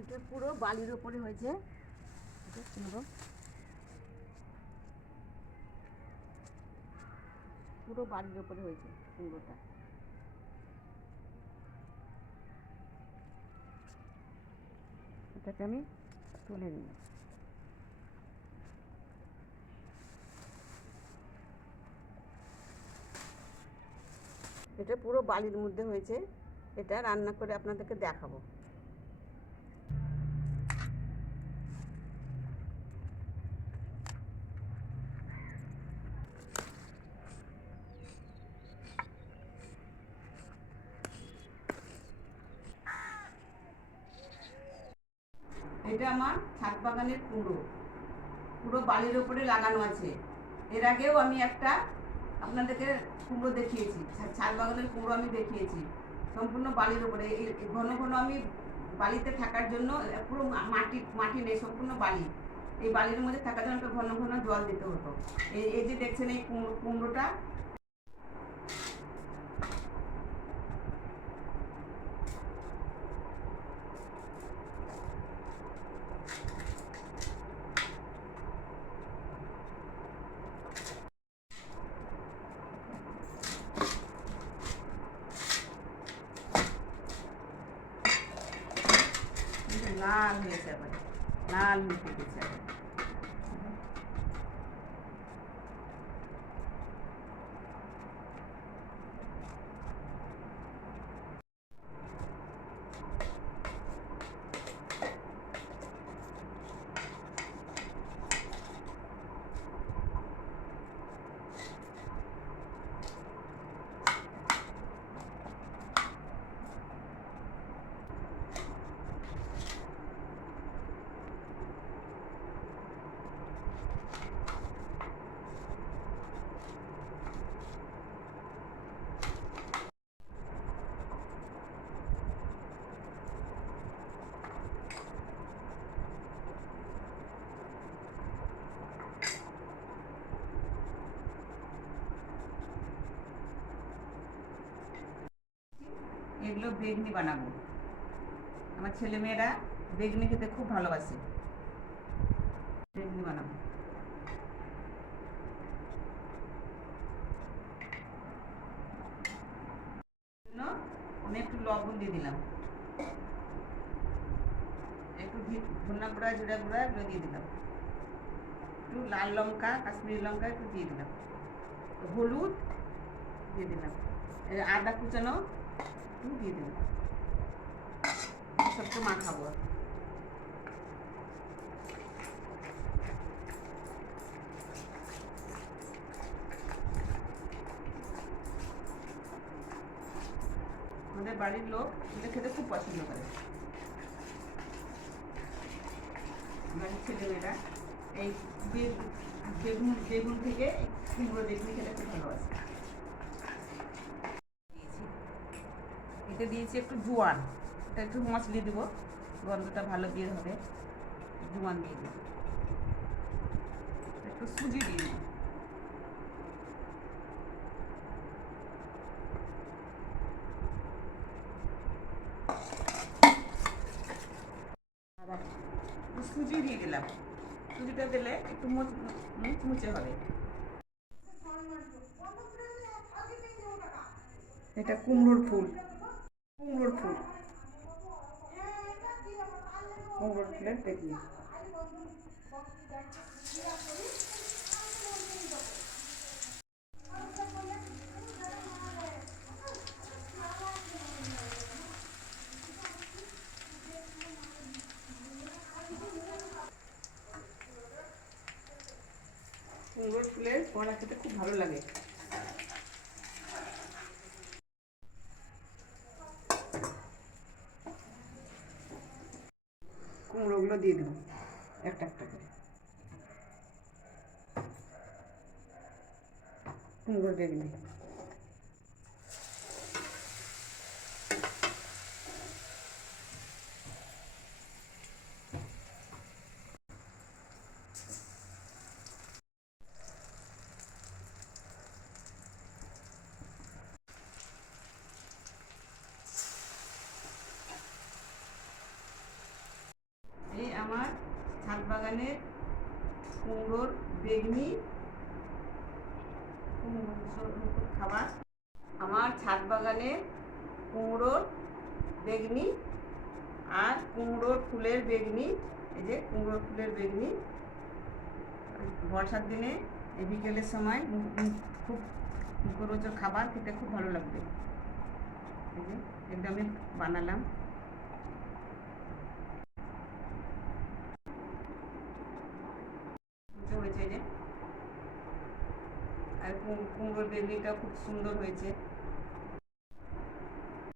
এটা পুরো বালির ওপরে হয়েছে। পুরো বালির ওপরে হয়েছে কুমড়োটা। এটাকে আমি তুলে নিই। এটা পুরো বালির মধ্যে হয়েছে। এটা রান্না করে আপনাদেরকে দেখাবো। এটা আমার ছাদ বাগানের কুমড়ো, পুরো বালির ওপরে লাগানো আছে। এর আগেও আমি একটা আপনাদেরকে কুমড়ো দেখিয়েছি, ছাদ বাগানের কুমড়ো আমি দেখিয়েছি সম্পূর্ণ বালির ওপরে। ঘন ঘন আমি বালিতে থাকার জন্য পুরো মাটি নেই, সম্পূর্ণ বালি। এই বালির মধ্যে থাকার জন্য ঘন ঘন জল দিতে হতো। এই যে দেখছেন এই কুমড়োটা, লাল হয়েছে, আবার লাল মিশে গেছে। এগুলো বেগনি বানাবো। আমার ছেলেমেয়েরা বেগনি খেতে খুব ভালোবাসে। বেগনি বানাবো। আমি একটু লবণ দিয়ে দিলাম, একটু ধনিয়া গুঁড়া, জিরা গুঁড়া এগুলো দিয়ে দিলাম, একটু লাল লঙ্কা, কাশ্মীরি লঙ্কা একটু দিয়ে দিলাম, হলুদ দিয়ে দিলাম, আদা কুচানো একটু দিয়ে দিলাম। সবটা মাখাবো। আমাদের বাড়ির লোক এটা খেতে খুব পছন্দ করে। বাড়ির ছেলেমেয়েরা এই বেগুন থেকে কুমড়ো বেগুনি খেতে খুব ভালোবাসে। এতে দিয়েছি একটু জোয়ান, এটা একটু মশলা দেবো, গন্ধটা ভালো বের হবে। জোয়ান দিয়ে দেবো, একটু সুজি দিয়ে দেবো। সুজি দিয়ে দিলাম, সুজিটা দিলে একটু মুচমুচে হবে। এটা কুমড়োর ফুল, কুমড়োর ফুল, কুমড়োর ফুলের বেগুনি। কুমড়োর ফুলের বড়া খেতে খুব ভালো লাগে। কুমড়োগুলো দিয়ে দেবো একটা একটা করে। কুমড়োর বেগুনি। আমার ছাদ বাগানের কুমড়োর বেগনি খাবার। আমার ছাদ বাগানে কুমড়োর বেগনি আর কুমড়োর ফুলের বেগনি, এই যে কুমড়োর ফুলের বেগনি বর্ষার দিনে এই বিকেলের সময় খুব মুখরোচক খাবার, খেতে খুব ভালো লাগবে। এই যে এটা আমি বানালাম। হয়েছে এই যে, আর কুমড়োর বেগনিটাও খুব সুন্দর হয়েছে।